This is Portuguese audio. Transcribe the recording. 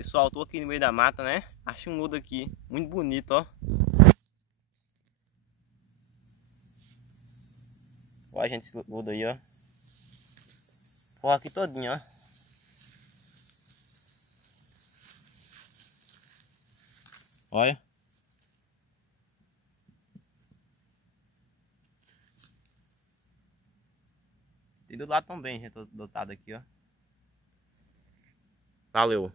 Pessoal, tô aqui no meio da mata, né? Achei um lodo aqui, muito bonito, ó. Olha, gente, esse lodo aí, ó. Ó, aqui todinho, ó. Olha. E do lado também, gente, tô dotado aqui, ó. Valeu.